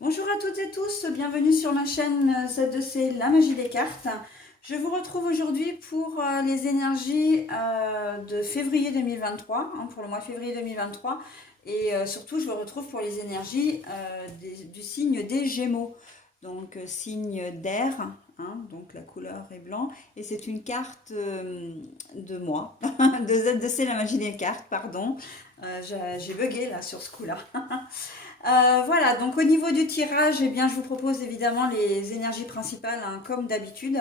Bonjour à toutes et tous, bienvenue sur ma chaîne Z2C La Magie des Cartes. Je vous retrouve aujourd'hui pour les énergies de février 2023, pour le mois de février 2023. Et surtout, je vous retrouve pour les énergies du signe des Gémeaux. Donc, signe d'air, donc la couleur est blanc. Et c'est une carte de moi, de Z2C La Magie des Cartes, pardon. J'ai bugué là sur ce coup-là. Voilà, donc au niveau du tirage, eh bien, je vous propose évidemment les énergies principales, comme d'habitude.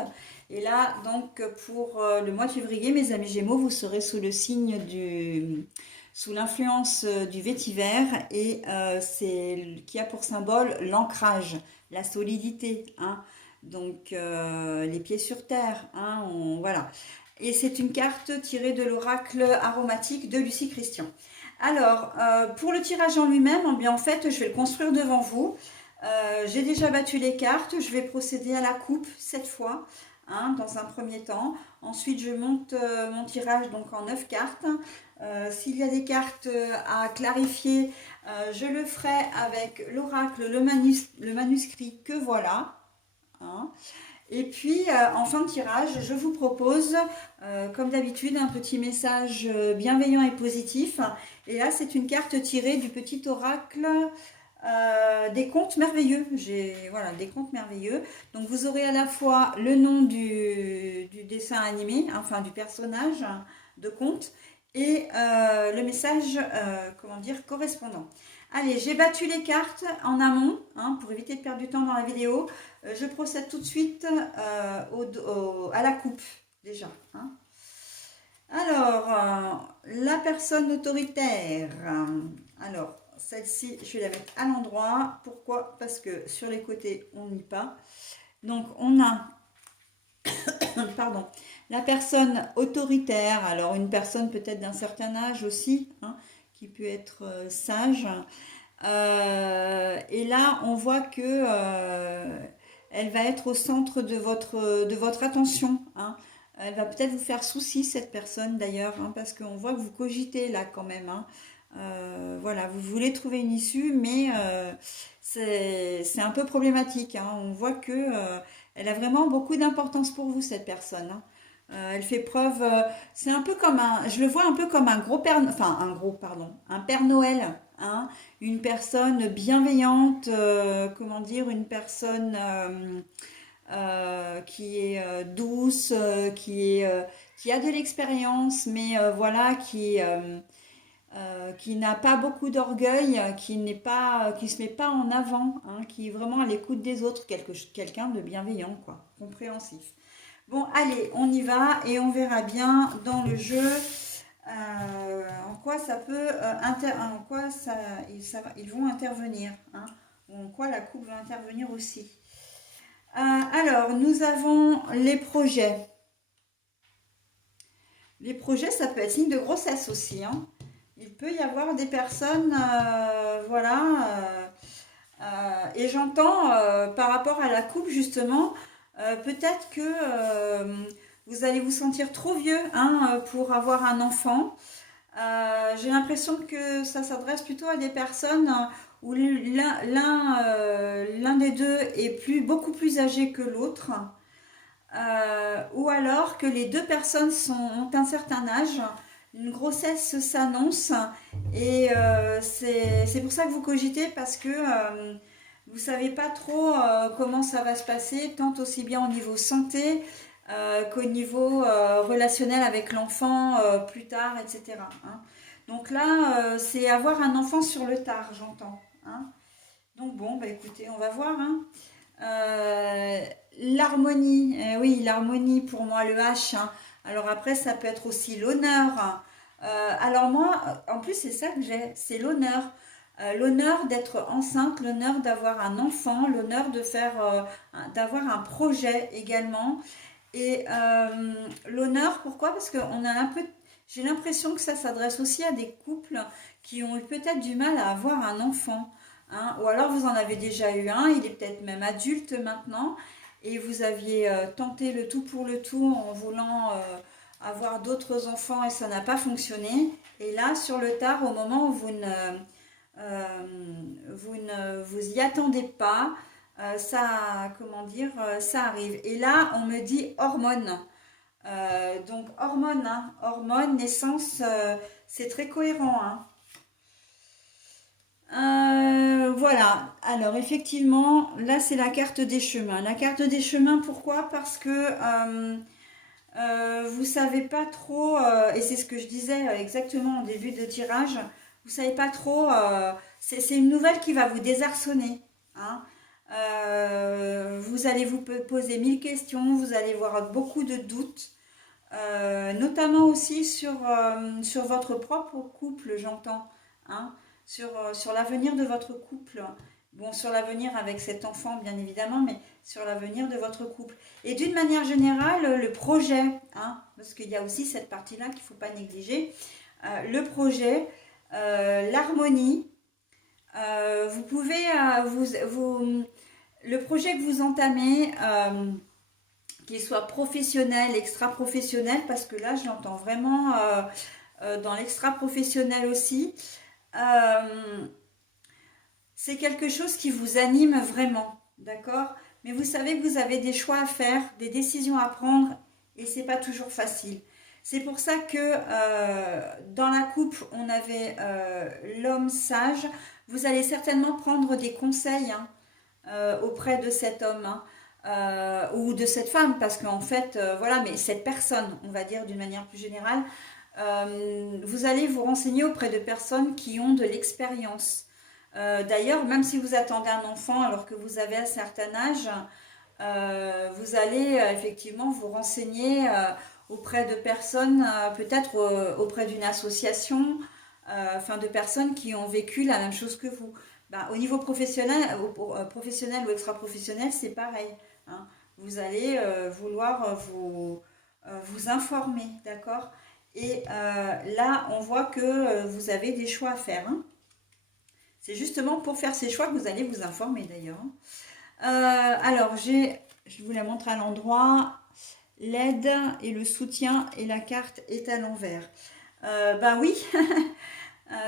Et là, donc, pour le mois de février, mes amis Gémeaux, vous serez sous le signe sous l'influence du vétiver et c'est qui a pour symbole l'ancrage, la solidité, Donc, les pieds sur terre, voilà. Et c'est une carte tirée de l'oracle aromatique de Lucie Christian. Alors, pour le tirage en lui-même, eh bien, en fait, je vais le construire devant vous. J'ai déjà battu les cartes. Je vais procéder à la coupe cette fois, dans un premier temps. Ensuite, je monte mon tirage donc en 9 cartes. S'il y a des cartes à clarifier, je le ferai avec l'oracle, le manuscrit que voilà. hein. Et puis, en fin de tirage, je vous propose, comme d'habitude, un petit message bienveillant et positif. Et là, c'est une carte tirée du petit oracle des contes merveilleux. Voilà, des contes merveilleux. Donc, vous aurez à la fois le nom du dessin animé, enfin du personnage de conte, et le message, comment dire, correspondant. Allez, j'ai battu les cartes en amont, pour éviter de perdre du temps dans la vidéo. Je procède tout de suite à la coupe, déjà. Alors, la personne autoritaire. Alors, celle-ci, je vais la mettre à l'endroit. Pourquoi? Parce que sur les côtés, on n'y pas. Donc, on a, pardon, la personne autoritaire. Alors, une personne peut-être d'un certain âge aussi, qui peut être sage. Et là, on voit que elle va être au centre de votre attention. Elle va peut-être vous faire souci, cette personne d'ailleurs, parce qu'on voit que vous cogitez là quand même. Voilà, vous voulez trouver une issue, mais c'est un peu problématique. On voit que elle a vraiment beaucoup d'importance pour vous, cette personne. Elle fait preuve, c'est un peu comme je le vois un peu comme un gros père, enfin un gros, pardon, un père Noël, une personne bienveillante, comment dire, une personne qui est douce, qui a de l'expérience, mais voilà, qui n'a pas beaucoup d'orgueil, qui se met pas en avant, qui est vraiment à l'écoute des autres, quelqu'un de bienveillant, quoi, compréhensif. Bon, allez, on y va et on verra bien dans le jeu en quoi ça peut, en quoi ils vont intervenir, ou en quoi la coupe va intervenir aussi. Alors, nous avons les projets. Les projets, ça peut être signe de grossesse aussi. Il peut y avoir des personnes, voilà, et j'entends par rapport à la coupe justement, peut-être que vous allez vous sentir trop vieux, pour avoir un enfant. J'ai l'impression que ça s'adresse plutôt à des personnes où l'un des deux est beaucoup plus âgé que l'autre, ou alors que les deux personnes ont un certain âge, une grossesse s'annonce et c'est pour ça que vous cogitez parce que vous ne savez pas trop comment ça va se passer, tant aussi bien au niveau santé qu'au niveau relationnel avec l'enfant plus tard, etc. Donc là, c'est avoir un enfant sur le tard, j'entends. Donc bon, bah écoutez, on va voir. Euh, L'harmonie, oui, l'harmonie pour moi, le H. Alors après, ça peut être aussi l'honneur. Alors moi, en plus, c'est ça que j'ai, c'est l'honneur. L'honneur d'être enceinte, l'honneur d'avoir un enfant, l'honneur d'avoir un projet également. Et l'honneur, pourquoi? Parce qu'on a j'ai l'impression que ça s'adresse aussi à des couples qui ont eu peut-être du mal à avoir un enfant. Ou alors vous en avez déjà eu un, il est peut-être même adulte maintenant, et vous aviez tenté le tout pour le tout en voulant avoir d'autres enfants et ça n'a pas fonctionné. Et là, sur le tard, au moment où vous vous y attendez pas, ça, comment dire, ça arrive. Et là, on me dit hormones. Donc hormones, hein, hormones, naissance, c'est très cohérent, hein. Voilà, alors effectivement, là c'est la carte des chemins. La carte des chemins, pourquoi? Parce que vous savez pas trop, et c'est ce que je disais exactement au début de tirage, vous savez pas trop, c'est une nouvelle qui va vous désarçonner, hein. Vous allez vous poser mille questions, vous allez avoir beaucoup de doutes, notamment aussi sur votre propre couple, j'entends, hein, sur l'avenir de votre couple. Bon, sur l'avenir avec cet enfant, bien évidemment, mais sur l'avenir de votre couple. Et d'une manière générale, le projet, hein, parce qu'il y a aussi cette partie-là qu'il ne faut pas négliger, le projet, l'harmonie, vous pouvez, le projet que vous entamez, qu'il soit professionnel, extra-professionnel, parce que là, je l'entends vraiment dans l'extra-professionnel aussi. Euh, c'est quelque chose qui vous anime vraiment, d'accord? Mais vous savez que vous avez des choix à faire, des décisions à prendre, et c'est pas toujours facile. C'est pour ça que dans la coupe, on avait l'homme sage. Vous allez certainement prendre des conseils, hein, auprès de cet homme, hein, ou de cette femme, parce qu'en fait, voilà, mais cette personne, on va dire d'une manière plus générale, vous allez vous renseigner auprès de personnes qui ont de l'expérience. D'ailleurs, même si vous attendez un enfant alors que vous avez un certain âge, vous allez effectivement vous renseigner auprès de personnes, peut-être auprès d'une association, enfin de personnes qui ont vécu la même chose que vous. Ben, au niveau professionnel, professionnel ou extra-professionnel, c'est pareil, hein. Vous allez vouloir vous informer, d'accord? Et là, on voit que vous avez des choix à faire, hein. C'est justement pour faire ces choix que vous allez vous informer d'ailleurs, hein. Alors, je vous la montre à l'endroit, l'aide et le soutien et la carte est à l'envers. Ben oui,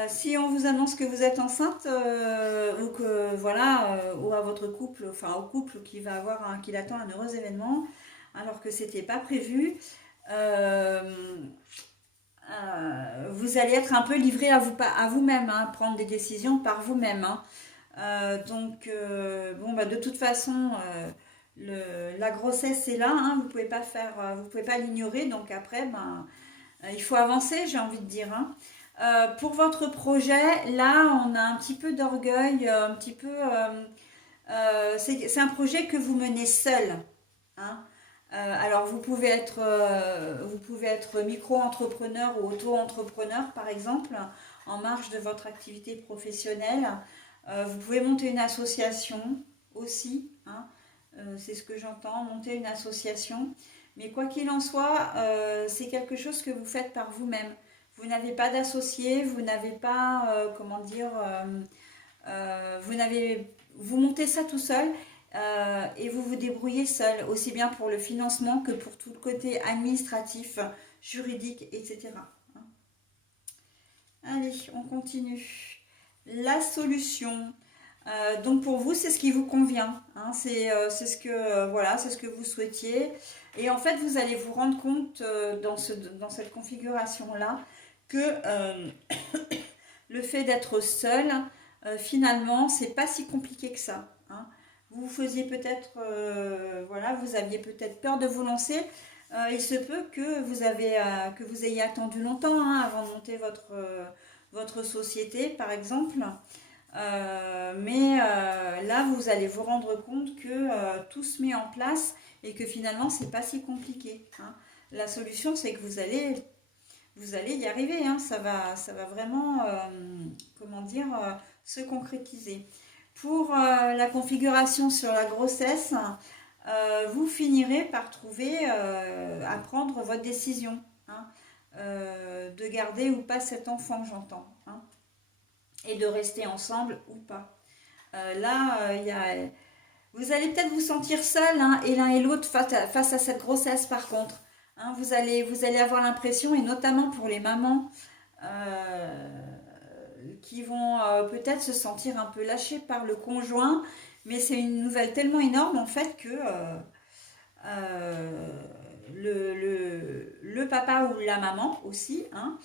si on vous annonce que vous êtes enceinte ou que voilà, ou à votre couple, enfin au couple qui va avoir qui attend un heureux événement, alors que c'était pas prévu, euh, vous allez être un peu livré à vous-même, hein, prendre des décisions par vous-même, hein. Donc bon bah de toute façon la grossesse est là, hein, vous pouvez pas faire, vous pouvez pas l'ignorer. Donc après ben il faut avancer, j'ai envie de dire, hein. Pour votre projet, là, on a un petit peu d'orgueil, un petit peu. C'est un projet que vous menez seul, hein. Alors, vous pouvez être micro-entrepreneur ou auto-entrepreneur, par exemple, en marge de votre activité professionnelle. Vous pouvez monter une association aussi, hein. C'est ce que j'entends, monter une association. Mais quoi qu'il en soit, c'est quelque chose que vous faites par vous-même. Vous n'avez pas d'associé, vous n'avez pas, comment dire, vous montez ça tout seul et vous vous débrouillez seul, aussi bien pour le financement que pour tout le côté administratif, juridique, etc. Allez, on continue. La solution. Donc pour vous, c'est ce qui vous convient, hein, c'est ce que voilà, c'est ce que vous souhaitiez. Et en fait, vous allez vous rendre compte dans cette configuration-là que le fait d'être seul, finalement, c'est pas si compliqué que ça, hein. Vous faisiez peut-être, voilà, vous aviez peut-être peur de vous lancer. Il se peut que vous ayez attendu longtemps, hein, avant de monter votre société, par exemple. Mais là, vous allez vous rendre compte que tout se met en place et que finalement, c'est pas si compliqué, hein. La solution, c'est que vous allez y arriver, hein. Ça va vraiment, comment dire, se concrétiser. Pour la configuration sur la grossesse, vous finirez par trouver à prendre votre décision, hein, de garder ou pas cet enfant, j'entends, hein, et de rester ensemble ou pas. Là, vous allez peut-être vous sentir seul, hein, et l'un et l'autre face à cette grossesse par contre, hein. Vous allez avoir l'impression, et notamment pour les mamans, qui vont peut-être se sentir un peu lâchés par le conjoint, mais c'est une nouvelle tellement énorme en fait que le papa ou la maman aussi, hein,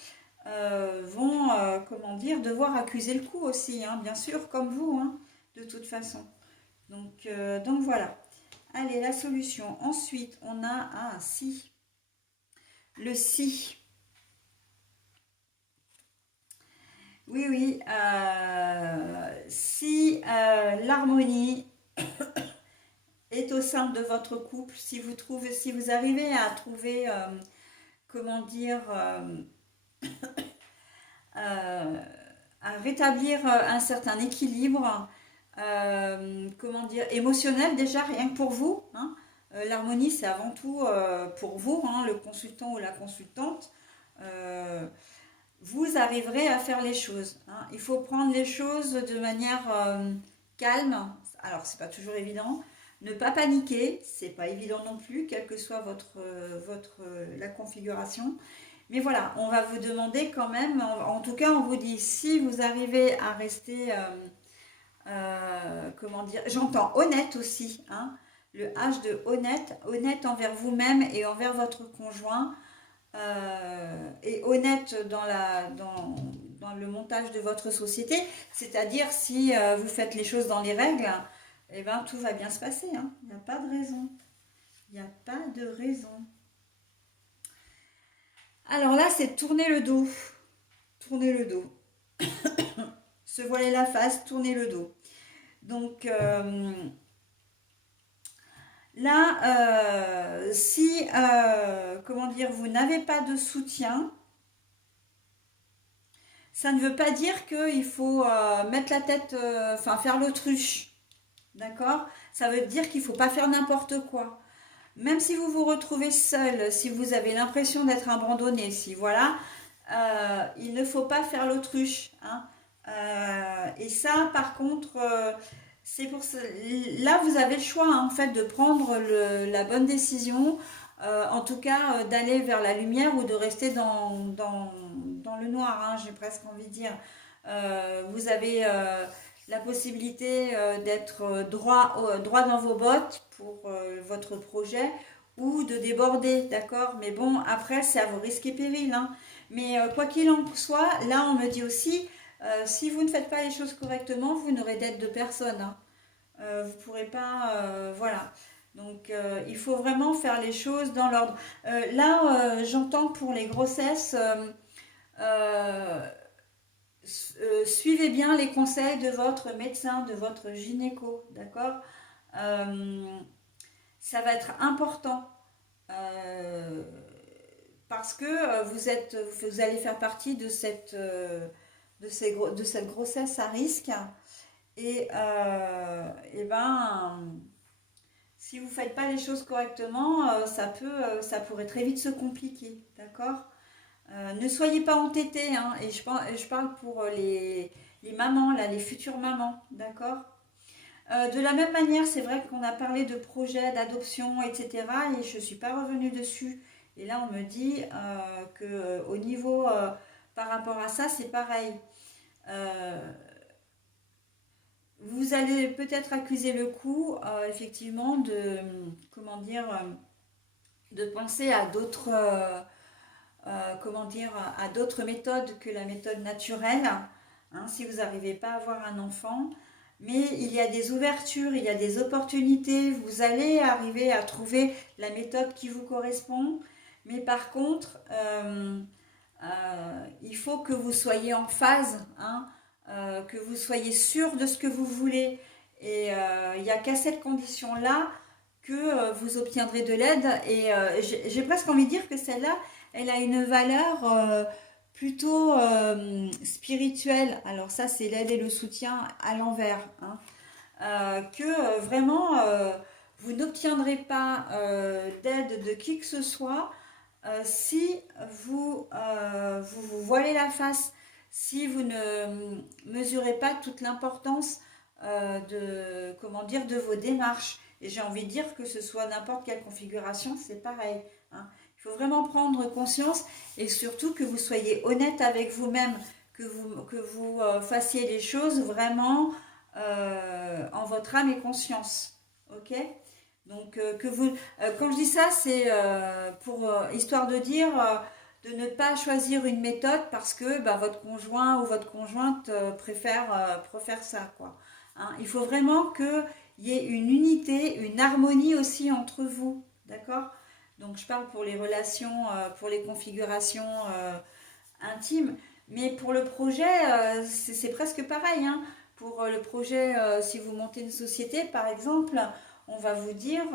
vont, comment dire, devoir accuser le coup aussi, hein, bien sûr, comme vous, hein, de toute façon. Donc voilà. Allez, la solution. Ensuite, on a un si. Le si. Oui, oui. Si l'harmonie est au sein de votre couple, si vous arrivez à trouver, comment dire, euh, à rétablir un certain équilibre, comment dire, émotionnel déjà, rien que pour vous, hein. L'harmonie, c'est avant tout pour vous, hein, le consultant ou la consultante. Euh, Vous arriverez à faire les choses, hein. Il faut prendre les choses de manière calme. Alors, c'est pas toujours évident. Ne pas paniquer, c'est pas évident non plus, quelle que soit la configuration. Mais voilà, on va vous demander quand même, en tout cas, on vous dit si vous arrivez à rester, comment dire, j'entends honnête aussi, hein, le H de honnête, honnête envers vous-même et envers votre conjoint, et honnête dans le montage de votre société, c'est-à-dire si vous faites les choses dans les règles, eh ben, tout va bien se passer, hein. Il n'y a pas de raison. Il n'y a pas de raison. Alors là, c'est tourner le dos. Tourner le dos. Se voiler la face, tourner le dos. Donc là, si, comment dire, vous n'avez pas de soutien, ça ne veut pas dire qu'il faut mettre la tête, enfin faire l'autruche, d'accord? Ça veut dire qu'il ne faut pas faire n'importe quoi. Même si vous vous retrouvez seul, si vous avez l'impression d'être abandonné, si voilà, il ne faut pas faire l'autruche, hein. Et ça, par contre, c'est pour ça, là vous avez le choix, hein, en fait de prendre la bonne décision, en tout cas d'aller vers la lumière ou de rester dans le noir, hein, j'ai presque envie de dire. Vous avez la possibilité d'être droit dans vos bottes pour votre projet ou de déborder, d'accord? Mais bon, après, c'est à vos risques et périls, hein. Mais quoi qu'il en soit, là, on me dit aussi, si vous ne faites pas les choses correctement, vous n'aurez d'aide de personne, hein. Vous ne pourrez pas, voilà. Donc, il faut vraiment faire les choses dans l'ordre. Là, j'entends pour les grossesses, euh, suivez bien les conseils de votre médecin, de votre gynéco, d'accord? Euh, Ça va être important euh, parce que vous allez faire partie de cette grossesse à risque et ben, si vous ne faites pas les choses correctement, ça pourrait très vite se compliquer, d'accord? Ne soyez pas entêtés, hein, et je parle pour les mamans, là, les futures mamans, d'accord? De la même manière, c'est vrai qu'on a parlé de projets d'adoption, etc. Et je ne suis pas revenue dessus. Et là, on me dit qu'au niveau, par rapport à ça, c'est pareil. Euh, Vous allez peut-être accuser le coup, effectivement, comment dire, de penser à d'autres, comment dire, à d'autres méthodes que la méthode naturelle, hein, si vous n'arrivez pas à avoir un enfant. Mais il y a des ouvertures, il y a des opportunités, vous allez arriver à trouver la méthode qui vous correspond. Mais par contre, il faut que vous soyez en phase, hein, que vous soyez sûr de ce que vous voulez. Et il n'y a qu'à cette condition-là que vous obtiendrez de l'aide. Et j'ai presque envie de dire que celle-là, elle a une valeur plutôt spirituelle. Alors ça, c'est l'aide et le soutien à l'envers, hein. Que vraiment, vous n'obtiendrez pas d'aide de qui que ce soit si vous voilez la face, si vous ne mesurez pas toute l'importance comment dire, de vos démarches. Et j'ai envie de dire que ce soit n'importe quelle configuration, c'est pareil, hein. Il faut vraiment prendre conscience et surtout que vous soyez honnête avec vous-même que vous fassiez les choses vraiment en votre âme et conscience. Ok? Donc, quand je dis ça, c'est pour histoire de dire de ne pas choisir une méthode parce que bah, votre conjoint ou votre conjointe préfère ça, quoi. Hein, il faut vraiment qu'il y ait une unité, une harmonie aussi entre vous, d'accord? Donc, je parle pour les relations, pour les configurations intimes, mais pour le projet, c'est presque pareil, hein. Pour le projet, si vous montez une société, par exemple, on va vous dire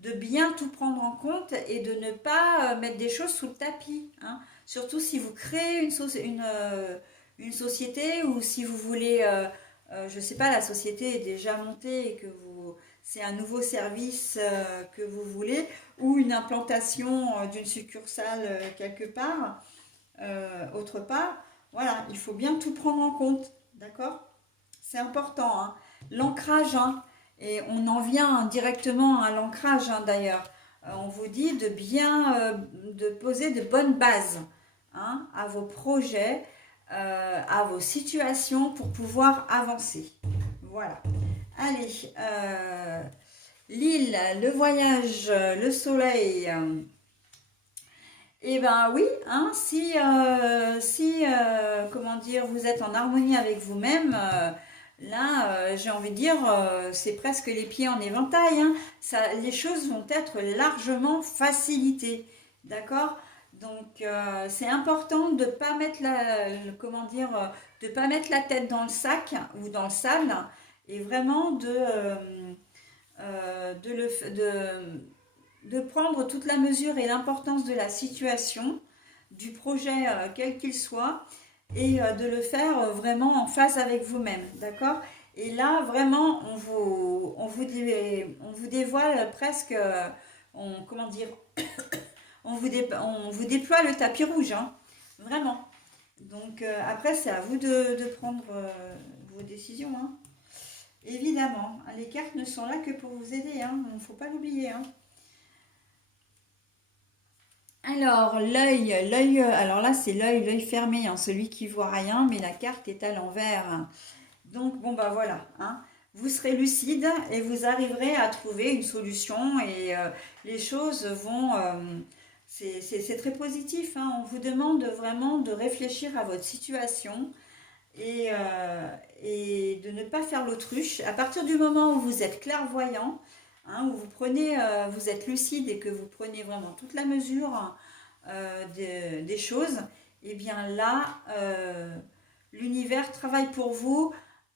de bien tout prendre en compte et de ne pas mettre des choses sous le tapis, hein. Surtout si vous créez une société ou si vous voulez, je ne sais pas, la société est déjà montée et que c'est un nouveau service que vous voulez ou une implantation d'une succursale quelque part, autre part. Voilà, il faut bien tout prendre en compte, d'accord? C'est important, hein. L'ancrage, hein, et on en vient directement à l'ancrage, hein, d'ailleurs. On vous dit de bien de poser de bonnes bases, hein, à vos projets, à vos situations pour pouvoir avancer. Voilà. Allez, l'île, le voyage, le soleil. Eh ben oui, hein, si comment dire, vous êtes en harmonie avec vous-même, là, j'ai envie de dire, c'est presque les pieds en éventail, hein. Ça, les choses vont être largement facilitées, d'accord? Donc, c'est important de pas mettre comment dire, de pas mettre la tête dans le sac ou dans le sable et vraiment de de prendre toute la mesure et l'importance de la situation, du projet quel qu'il soit, et de le faire vraiment en phase avec vous-même, d'accord? Et là, vraiment, on vous dévoile presque, comment dire, on vous déploie le tapis rouge, hein, vraiment. Donc après, c'est à vous de prendre vos décisions, hein. Évidemment, les cartes ne sont là que pour vous aider, hein, il ne faut pas l'oublier, hein. Alors, alors là, c'est l'œil fermé, hein, celui qui voit rien, mais la carte est à l'envers. Donc, bon, bah voilà, hein. Vous serez lucide et vous arriverez à trouver une solution et les choses vont... c'est très positif, hein. On vous demande vraiment de réfléchir à votre situation et de ne pas faire l'autruche. À partir du moment où vous êtes clairvoyant, hein, où vous êtes lucide et que vous prenez vraiment toute la mesure des choses, et bien là, l'univers travaille pour vous,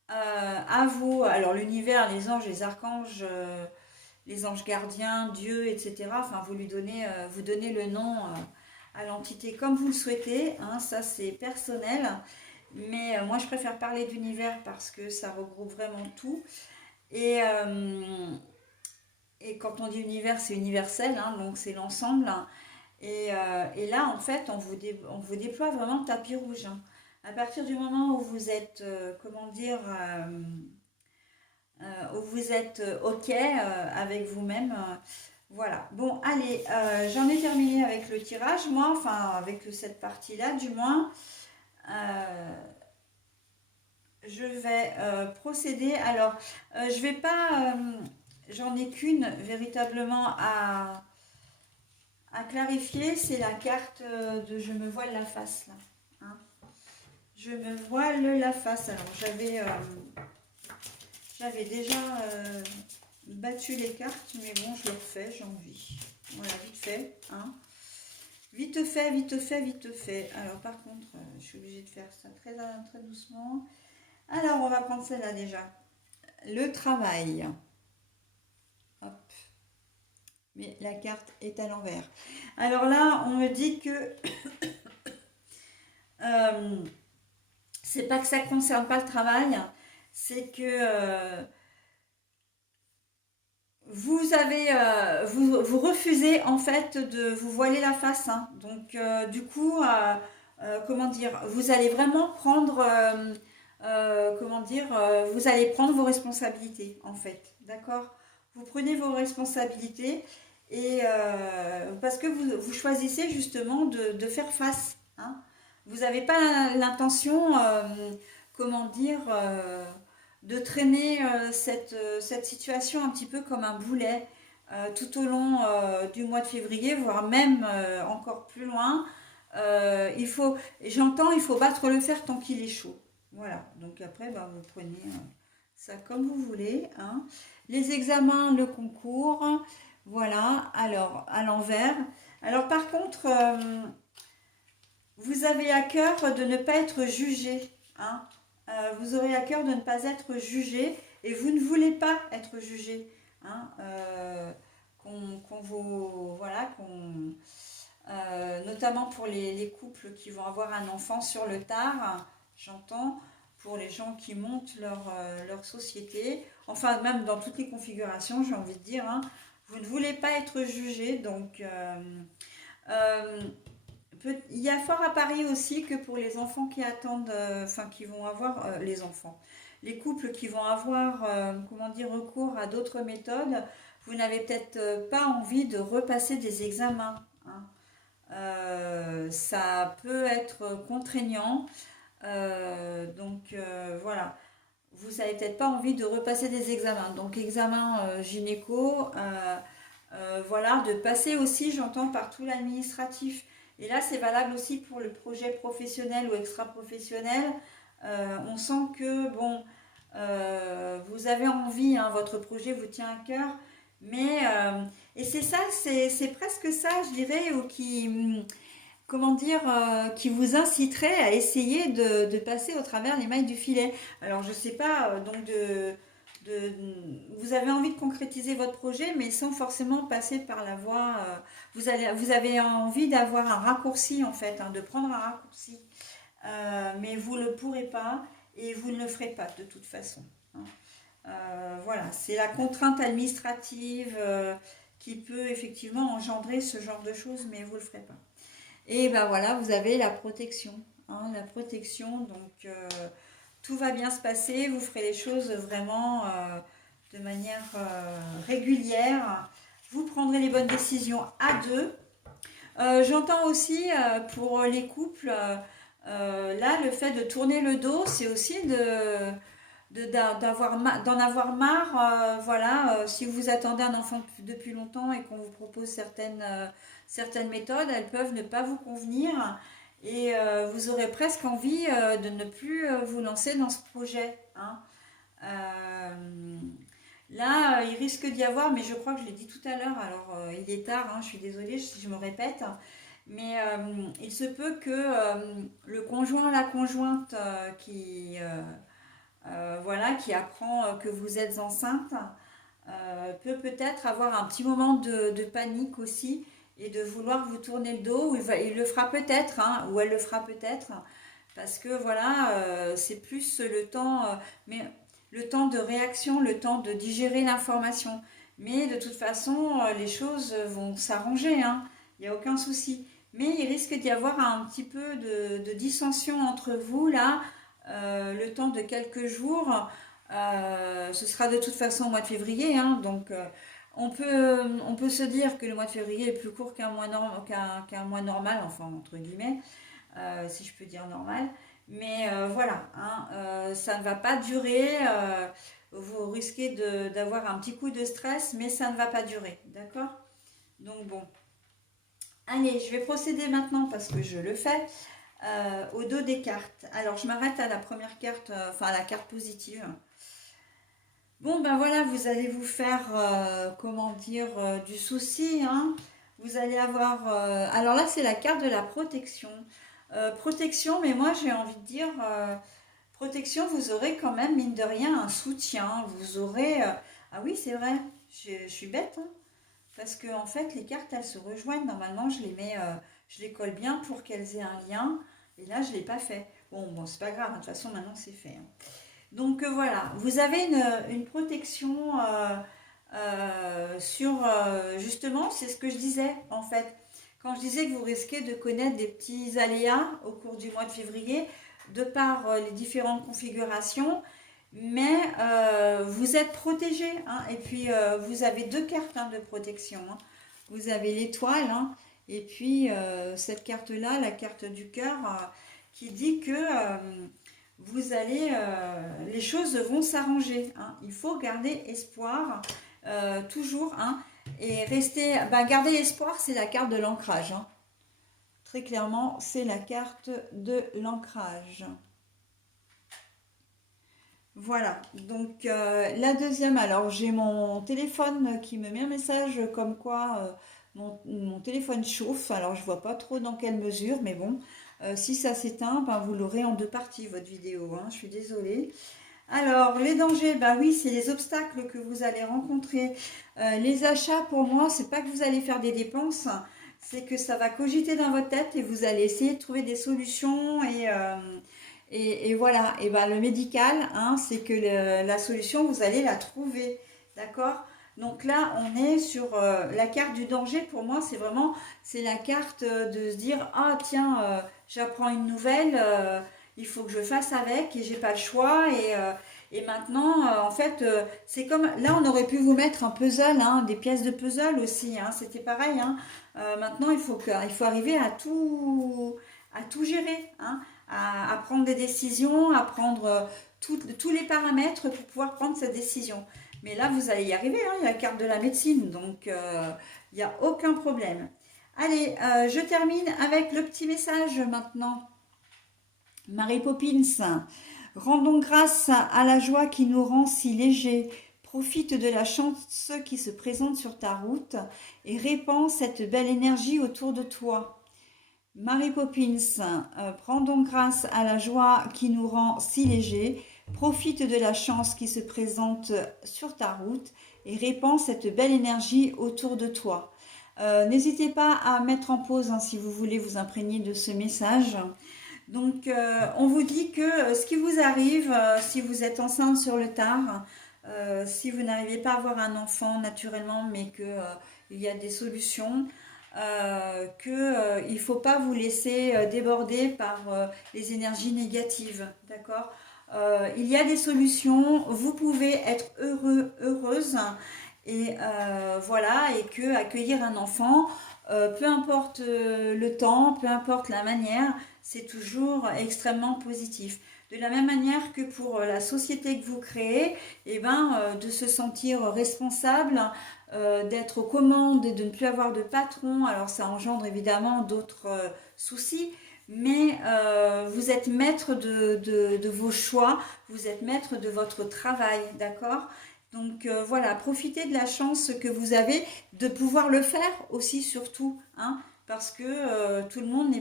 à vous. Alors l'univers, les anges, les archanges, les anges gardiens, Dieu, etc. Enfin, vous donnez le nom à l'entité comme vous le souhaitez, hein, ça c'est personnel. Mais moi, je préfère parler d'univers parce que ça regroupe vraiment tout. Et, et quand on dit univers, c'est universel, hein, donc c'est l'ensemble. Et là, en fait, on vous déploie vraiment le tapis rouge, hein. À partir du moment où vous êtes, comment dire, où vous êtes OK avec vous-même, voilà. Bon, allez, j'en ai terminé avec le tirage, moi, enfin, avec cette partie-là, du moins. Je vais procéder. Alors, je vais pas, j'en ai qu'une véritablement à clarifier. C'est la carte de je me voile la face là, hein. Je me voile la face. Alors, j'avais déjà battu les cartes, mais bon, je le refais, j'ai envie. Voilà, vite fait, hein. Vite fait, vite fait, vite fait. Alors, par contre, je suis obligée de faire ça très, très doucement. Alors, on va prendre celle-là déjà. Le travail. Hop. Mais la carte est à l'envers. Alors là, on me dit que c'est pas que ça ne concerne pas le travail, c'est que vous refusez en fait de vous voiler la face, hein. Donc du coup, comment dire, vous allez vraiment prendre, comment dire, vous allez prendre vos responsabilités en fait, d'accord? Vous prenez vos responsabilités et parce que vous choisissez justement de faire face, hein. vous n'avez pas l'intention, comment dire, de traîner cette situation un petit peu comme un boulet tout au long du mois de février, voire même encore plus loin. J'entends, il faut battre le fer tant qu'il est chaud. Voilà, donc après, bah, vous prenez ça comme vous voulez, hein. Les examens, le concours, voilà, alors à l'envers. Alors par contre, vous avez à cœur de ne pas être jugé, hein. Vous aurez à cœur de ne pas être jugé et vous ne voulez pas être jugé, hein. Qu'on vous, voilà, notamment pour les couples qui vont avoir un enfant sur le tard, j'entends, pour les gens qui montent leur société, enfin même dans toutes les configurations, j'ai envie de dire, hein, vous ne voulez pas être jugé, donc euh, il y a fort à parier aussi que pour les enfants qui attendent, enfin qui vont avoir les enfants, les couples qui vont avoir, comment dire, recours à d'autres méthodes, vous n'avez peut-être pas envie de repasser des examens, hein. Ça peut être contraignant, voilà. Vous n'avez peut-être pas envie de repasser des examens. Donc examen gynéco, voilà, de passer aussi, j'entends, par tout l'administratif. Et là, c'est valable aussi pour le projet professionnel ou extra-professionnel. On sent que, bon, vous avez envie, hein, votre projet vous tient à cœur, mais, et c'est ça, c'est presque ça, je dirais, ou qui, comment dire, qui vous inciterait à essayer de passer au travers les mailles du filet. Alors, je sais pas, vous avez envie de concrétiser votre projet, mais sans forcément passer par la voie. Vous avez envie d'avoir un raccourci, en fait, hein, de prendre un raccourci. Mais vous ne le pourrez pas et vous ne le ferez pas de toute façon, hein. Voilà, c'est la contrainte administrative qui peut effectivement engendrer ce genre de choses, mais vous ne le ferez pas. Et ben voilà, vous avez la protection, hein, la protection, donc tout va bien se passer, vous ferez les choses vraiment de manière régulière, vous prendrez les bonnes décisions à deux. J'entends aussi pour les couples, là, le fait de tourner le dos, c'est aussi d'en avoir marre, voilà, si vous attendez un enfant depuis longtemps et qu'on vous propose certaines méthodes, elles peuvent ne pas vous convenir et vous aurez presque envie de ne plus vous lancer dans ce projet, hein. Euh, Là, il risque d'y avoir, mais je crois que je l'ai dit tout à l'heure, alors il est tard, hein, je suis désolée si je me répète, mais il se peut que le conjoint, la conjointe voilà, qui apprend que vous êtes enceinte, peut peut-être avoir un petit moment de panique aussi et de vouloir vous tourner le dos. Il le fera peut-être, hein, ou elle le fera peut-être, parce que voilà, c'est plus le temps, mais le temps de réaction, le temps de digérer l'information. Mais de toute façon, les choses vont s'arranger, hein, il n'y a aucun souci. Mais il risque d'y avoir un petit peu de dissension entre vous là, le temps de quelques jours. Ce sera de toute façon au mois de février, hein, donc on peut se dire que le mois de février est plus court qu'un mois normal, enfin entre guillemets, si je peux dire normal. Mais voilà, hein, ça ne va pas durer. Vous risquez d'avoir un petit coup de stress, mais ça ne va pas durer, d'accord? Donc bon, allez, je vais procéder maintenant parce que je le fais. Au dos des cartes. Alors je m'arrête à la première carte, enfin à la carte positive. Bon ben voilà, vous allez vous faire, comment dire, du souci, hein. Vous allez avoir, alors là c'est la carte de la protection. Protection, mais moi j'ai envie de dire, protection, vous aurez quand même, mine de rien, un soutien. Vous aurez, ah oui c'est vrai, je suis bête, hein, parce que en fait les cartes elles se rejoignent. Normalement je les mets, je les colle bien pour qu'elles aient un lien. Et là je ne l'ai pas fait. Bon c'est pas grave, hein, de toute façon maintenant c'est fait, hein. Donc voilà, vous avez une protection sur, justement, c'est ce que je disais en fait. Quand je disais que vous risquez de connaître des petits aléas au cours du mois de février, de par les différentes configurations, mais vous êtes protégé, hein, et puis vous avez deux cartes, hein, de protection, hein. Vous avez l'étoile, hein, et puis cette carte-là, la carte du cœur. qui dit que vous allez, les choses vont s'arranger, hein. Il faut garder espoir, toujours, hein, et rester, garder espoir, c'est la carte de l'ancrage, hein. Très clairement, c'est la carte de l'ancrage. Voilà, donc la deuxième, alors j'ai mon téléphone qui me met un message comme quoi mon téléphone chauffe, alors je vois pas trop dans quelle mesure, mais bon, si ça s'éteint, vous l'aurez en deux parties votre vidéo, hein, je suis désolée. Alors, les dangers, oui, c'est les obstacles que vous allez rencontrer. Les achats, pour moi, c'est pas que vous allez faire des dépenses, c'est que ça va cogiter dans votre tête et vous allez essayer de trouver des solutions et voilà. Et le médical, hein, c'est que la solution, vous allez la trouver, d'accord? Donc là, on est sur la carte du danger. Pour moi, c'est la carte de se dire, ah tiens, j'apprends une nouvelle. Il faut que je fasse avec et j'ai pas le choix et maintenant en fait c'est comme là on aurait pu vous mettre un puzzle, hein, des pièces de puzzle aussi, hein, c'était pareil, hein. Maintenant il faut arriver à tout gérer, hein, à prendre des décisions, à prendre tous les paramètres pour pouvoir prendre cette décision, mais là vous allez y arriver, hein, il y a la carte de la médecine donc il n'y a aucun problème. Allez, je termine avec le petit message maintenant. Mary Poppins, rendons grâce à la joie qui nous rend si légers. Profite de la chance qui se présente sur ta route et répands cette belle énergie autour de toi. Mary Poppins, prends donc grâce à la joie qui nous rend si légers. Profite de la chance qui se présente sur ta route et répands cette belle énergie autour de toi. N'hésitez pas à mettre en pause, hein, si vous voulez vous imprégner de ce message. Donc, on vous dit que ce qui vous arrive, si vous êtes enceinte sur le tard, si vous n'arrivez pas à avoir un enfant naturellement, mais qu'il y a des solutions, qu'il ne faut pas vous laisser déborder par les énergies négatives, d'accord? Il y a des solutions, vous pouvez être heureux, heureuse, et voilà, et que accueillir un enfant, peu importe le temps, peu importe la manière, c'est toujours extrêmement positif. De la même manière que pour la société que vous créez, de se sentir responsable, d'être aux commandes et de ne plus avoir de patron, alors ça engendre évidemment d'autres soucis, mais vous êtes maître de vos choix, vous êtes maître de votre travail, d'accord? Donc voilà, profitez de la chance que vous avez de pouvoir le faire aussi surtout, hein, parce que tout le monde ne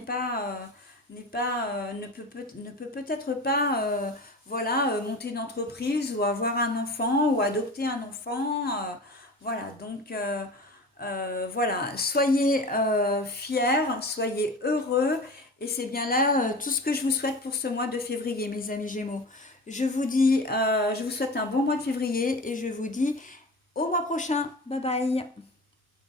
peut peut-être pas monter une entreprise ou avoir un enfant ou adopter un enfant. Voilà, donc voilà, soyez fiers, soyez heureux et c'est bien là tout ce que je vous souhaite pour ce mois de février, mes amis Gémeaux. Je vous souhaite un bon mois de février et je vous dis au mois prochain. Bye bye.